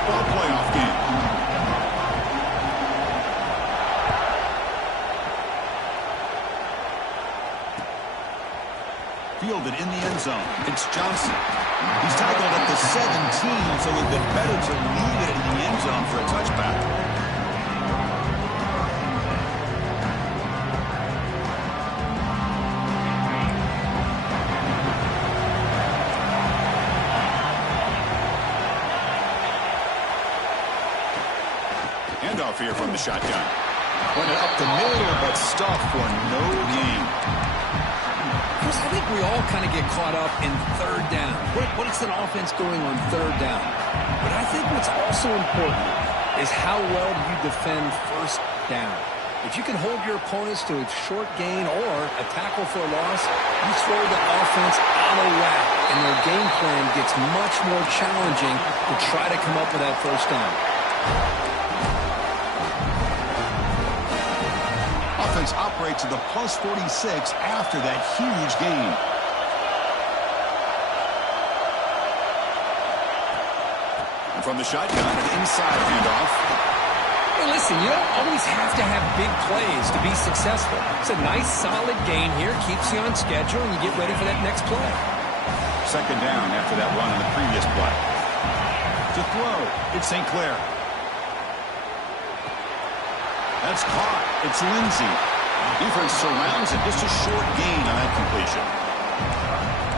football playoff game. Fielded in the end zone. It's Johnson. He's tackled at the 17, so it would have been better to leave it in the end zone for a touchback. Handoff here from the shotgun. Pointed up the middle, but stuffed for no gain. Chris, I think we all kind of get caught up in third down. What is an offense doing on third down? But I think what's also important is how well do you defend first down. If you can hold your opponents to a short gain or a tackle for a loss, you throw the offense out of whack, and their game plan gets much more challenging to try to come up with that first down. Offense operates at the plus 46 after that huge gain. And from the shotgun, an inside handoff. Hey, listen, you don't always have to have big plays to be successful. It's a nice, solid gain here, keeps you on schedule, and you get ready for that next play. Second down after that run in the previous play. To throw, it's St. Clair. That's caught. It's Lindsey. Defense surrounds it. Just a short gain on that completion.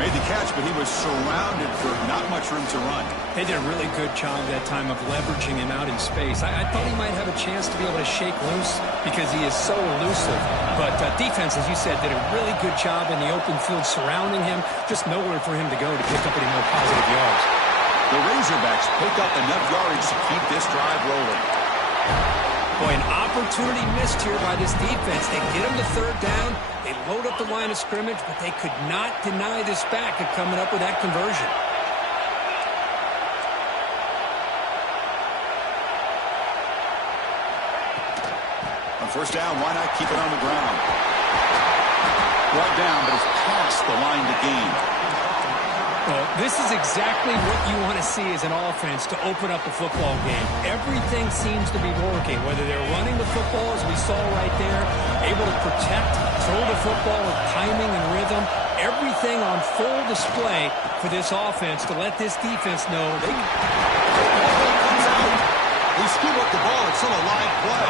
Made the catch, but he was surrounded for not much room to run. They did a really good job that time of leveraging him out in space. I thought he might have a chance to be able to shake loose because he is so elusive. But defense, as you said, did a really good job in the open field surrounding him. Just nowhere for him to go to pick up any more positive yards. The Razorbacks pick up enough yardage to keep this drive rolling. Boy, an opportunity missed here by this defense. They get him to third down. They load up the line of scrimmage, but they could not deny this back of coming up with that conversion. On first down, why not keep it on the ground? Brought down, but it's past the line to gain. Well, this is exactly what you want to see as an offense to open up a football game. Everything seems to be working, whether they're running the football, as we saw right there, able to protect, throw the football with timing and rhythm, everything on full display for this offense to let this defense know they can. Comes out. They scoop up the ball. It's still a live play.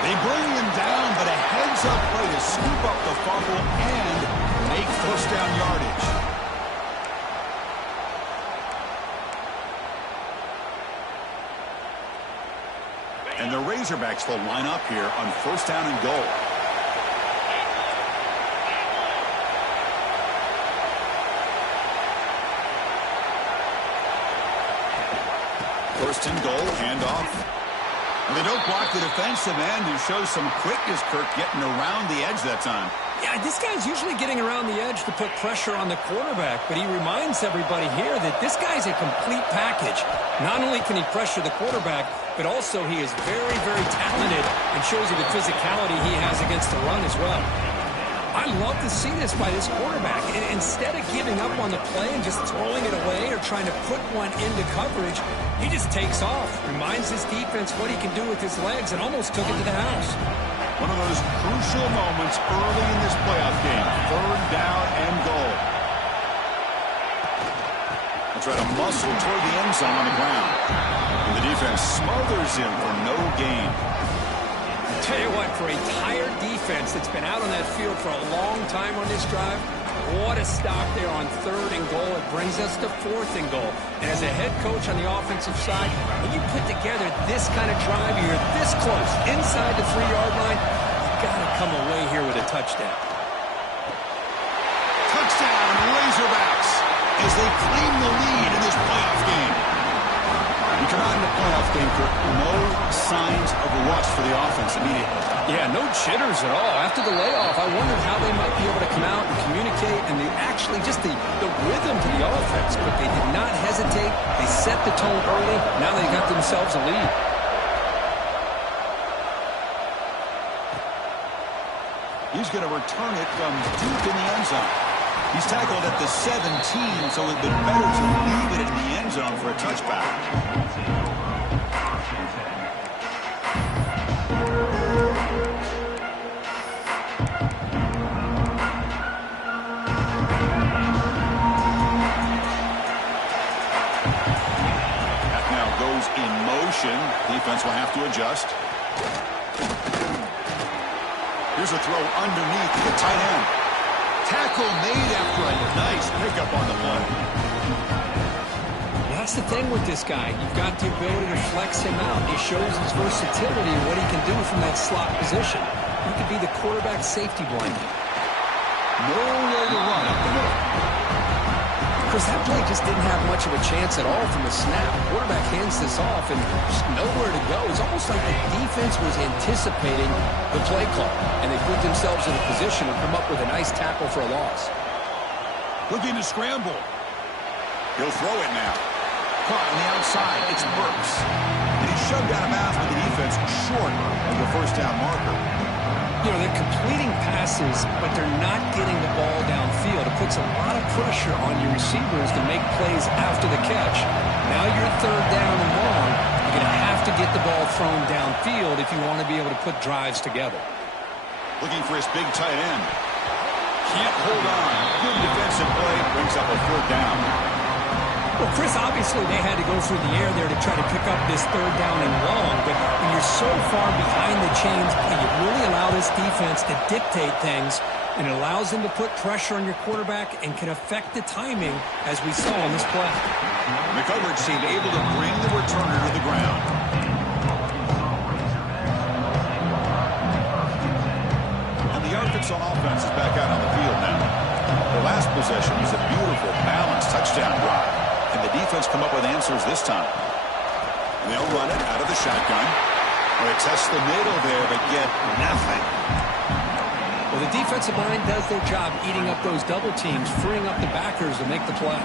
They bring him down, but a heads-up play to scoop up the fumble and make first down yardage. And the Razorbacks will line up here on first down and goal. First and goal, handoff. And they don't block the defensive end, who shows some quickness, Kirk, getting around the edge that time. Yeah, this guy's usually getting around the edge to put pressure on the quarterback, but he reminds everybody here that this guy's a complete package. Not only can he pressure the quarterback, but also he is very, very talented and shows you the physicality he has against the run as well. I love to see this by this quarterback. And instead of giving up on the play and just throwing it away or trying to put one into coverage, he just takes off, reminds his defense what he can do with his legs, and almost took it to the house. One of those crucial moments early in this playoff game. Third down and goal. They'll try to muscle toward the end zone on the ground. And the defense smothers him for no gain. I'll tell you what, for a tired defense that's been out on that field for a long time on this drive, what a stop there on third and goal. It brings us to fourth and goal. And as a head coach on the offensive side, when you put together this kind of drive, you're this close, inside the 3-yard line, you've got to come away here with a touchdown. Touchdown, Razorbacks, as they claim the lead in this playoff game. We come out in the playoff game, Kirk, no signs of a rush for the offense immediately. Yeah, no jitters at all. After the layoff, I wondered how they might be able to come out and communicate, and they actually just the rhythm to the offense, but they did not hesitate. They set the tone early. Now they got themselves a lead. He's going to return it from deep in the end zone. He's tackled at the 17, so it would have been better to leave it in the end zone for a touchback. defense will have to adjust. Here's a throw underneath the tight end. Tackle made after a nice pickup on the play. That's the thing with this guy. You've got the ability to flex him out. He shows his versatility and what he can do from that slot position. He could be the quarterback safety blanket. Nowhere to run up the middle. Chris, that play just didn't have much of a chance at all from the snap. Quarterback hands this off and just nowhere to go. It's almost like the defense was anticipating the play call, and they put themselves in a position to come up with a nice tackle for a loss. Looking to scramble. He'll throw it now. Caught on the outside. It's Burks. And he's shoved out of bounds with the defense short of the first down marker. You know, they're completing passes, but they're not getting the ball downfield. It puts a lot of pressure on your receivers to make plays after the catch. Now you're third down and long. You're going to have to get the ball thrown downfield if you want to be able to put drives together. Looking for his big tight end. Can't hold on. Good defensive play. Brings up a fourth down. Well, Chris, obviously they had to go through the air there to try to pick up this third down and long, but when you're so far behind the chains, you really allow this defense to dictate things, and it allows them to put pressure on your quarterback and can affect the timing, as we saw on this play. The coverage seemed able to bring the returner to the ground. And the Arkansas offense is back out on the field now. The last possession was a beautiful, balanced touchdown drive. And the defense come up with answers this time. And they'll run it out of the shotgun. They test the middle there, but get nothing. Well, the defensive line does their job eating up those double teams, freeing up the backers to make the play.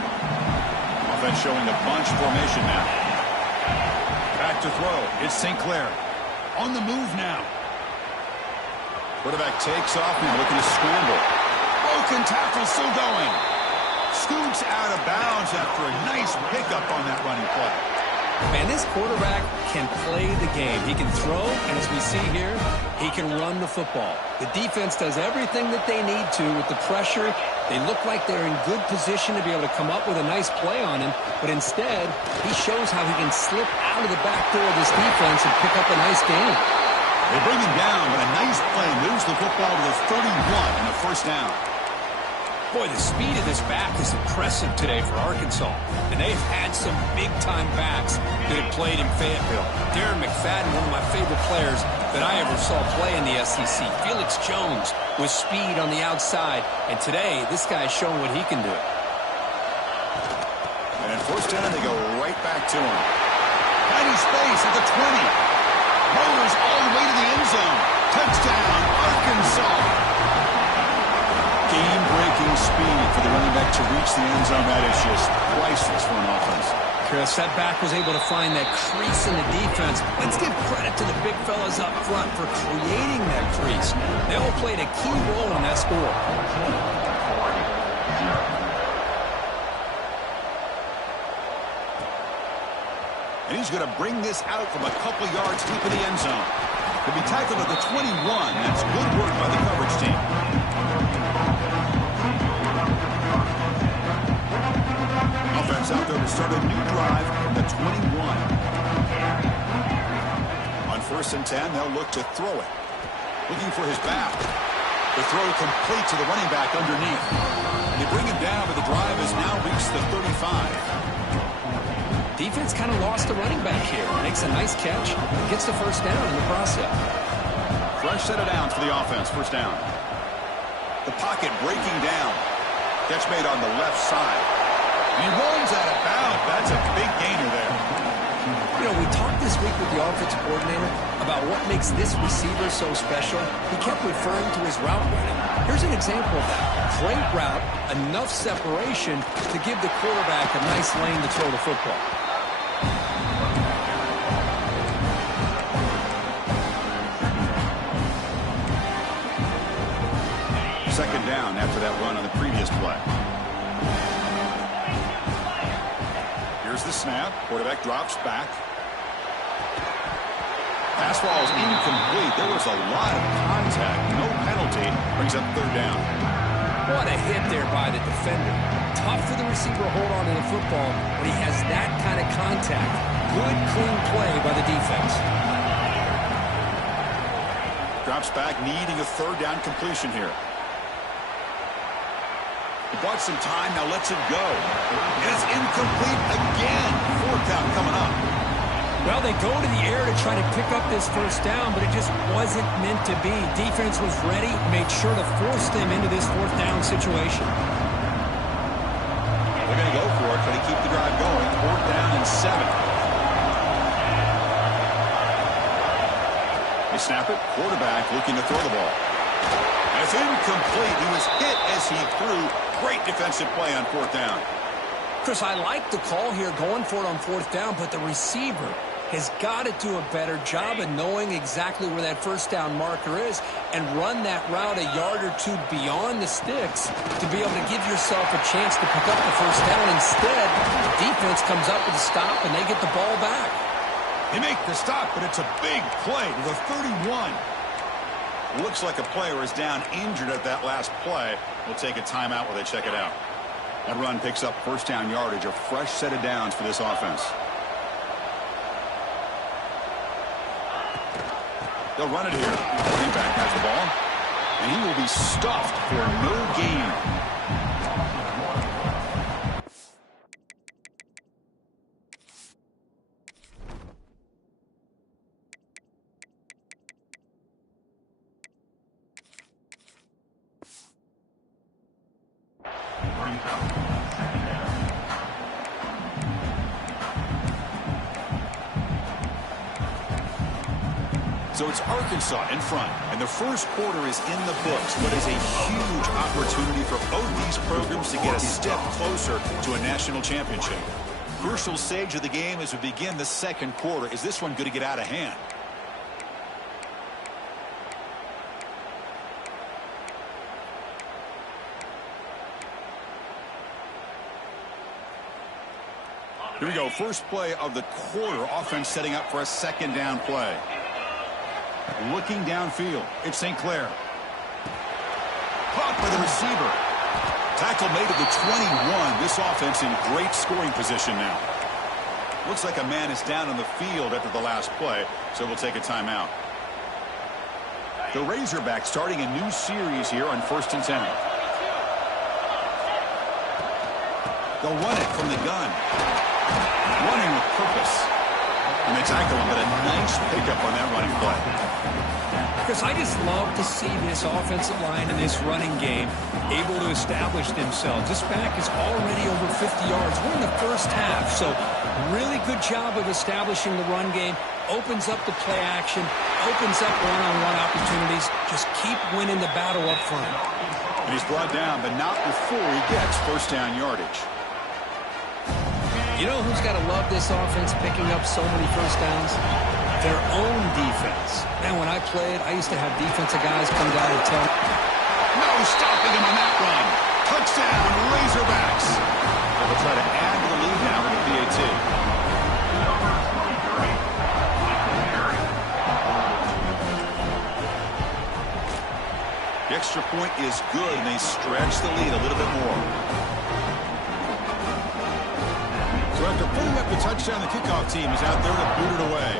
Offense showing a bunch formation now. Back to throw. It's St. Clair. On the move now. Quarterback takes off now, looking to scramble. Broken tackle still going. Scoots out of bounds after a nice pickup on that running play. Man, this quarterback can play the game. He can throw, and as we see here, he can run the football. The defense does everything that they need to with the pressure. They look like they're in good position to be able to come up with a nice play on him, but instead, he shows how he can slip out of the back door of this defense and pick up a nice gain. They bring him down, but a nice play moves the football to the 31 and a first down. Boy, the speed of this back is impressive today for Arkansas. And they've had some big-time backs that have played in Fayetteville. Darren McFadden, one of my favorite players that I ever saw play in the SEC. Felix Jones with speed on the outside. And today, this guy's showing what he can do. And at first down, they go right back to him. Tiny space at the 20. Motors all the way to the end zone. Touchdown, Arkansas. Game-breaking speed for the running back to reach the end zone. That is just priceless for an offense. Chris, that back was able to find that crease in the defense. Let's give credit to the big fellas up front for creating that crease. They all played a key role in that score. And he's going to bring this out from a couple yards deep in the end zone. Could be tackled at the 21. That's good work by the coverage team. Offense out there to start a new drive from the 21. On 1st and 10, they'll look to throw it. Looking for his back. The throw complete to the running back underneath. They bring him down, but the drive has now reached the 35. Defense kind of lost the running back here. Makes a nice catch. Gets the first down in the process. Fresh set of downs for the offense. First down. The pocket breaking down. Catch made on the left side. And he runs out of bounds. That's a big gainer there. You know, we talked this week with the offensive coordinator about what makes this receiver so special. He kept referring to his route running. Here's an example of that. Great route, enough separation to give the quarterback a nice lane to throw the football. Second down after that run on the previous play. Here's the snap. Quarterback drops back. Pass ball is incomplete. There was a lot of contact. No penalty. Brings up third down. What a hit there by the defender. tough for the receiver to hold on to the football when he has that kind of contact. Good, clean play by the defense. Drops back, needing a third down completion here. He bought some time, now lets it go. And it's incomplete again. Fourth down coming up. Well, they go to the air to try to pick up this first down, but it just wasn't meant to be. Defense was ready, made sure to force them into this fourth down situation. They're going to go for it, try to keep the drive going. Fourth down and 7. They snap it. Quarterback looking to throw the ball. And it's incomplete. He was hit as he threw. Great defensive play on fourth down. Chris, I like the call here, going for it on fourth down, but the receiver has got to do a better job of knowing exactly where that first down marker is and run that route a yard or two beyond the sticks to be able to give yourself a chance to pick up the first down. Instead, the defense comes up with a stop and they get the ball back. They make the stop, but it's a big play to the 31. Looks like a player is down injured at that last play. We'll take a timeout while they check it out. That run picks up first down yardage, a fresh set of downs for this offense. They'll run it here. Running back has the ball, and he will be stuffed for no gain. So it's Arkansas in front, and the first quarter is in the books, but is a huge opportunity for both these programs to get a step closer to a national championship. Crucial stage of the game as we begin the second quarter. Is this one going to get out of hand? Here we go, first play of the quarter. Offense setting up for a second down play. Looking downfield, it's St. Clair. Caught by the receiver. Tackle made at the 21. This offense in great scoring position now. Looks like a man is down on the field after the last play, so we'll take a timeout. The Razorbacks starting a new series here on 1st and 10. They'll run it from the gun. Running with purpose. And they tackle him, but a nice pickup on that running play. Because I just love to see this offensive line and this running game able to establish themselves. This back is already over 50 yards. We're in the first half, so really good job of establishing the run game. Opens up the play action, opens up one-on-one opportunities. Just keep winning the battle up front. And he's brought down, but not before he gets first down yardage. You know who's got to love this offense picking up so many first downs? Their own defense. Man, when I played, I used to have defensive guys come down and tell me. No stopping him on that run. Touchdown, Razorbacks. They'll try to add to the lead now with the PAT. The extra point is good, and they stretch the lead a little bit more. So after putting up the touchdown, the kickoff team is out there to boot it away.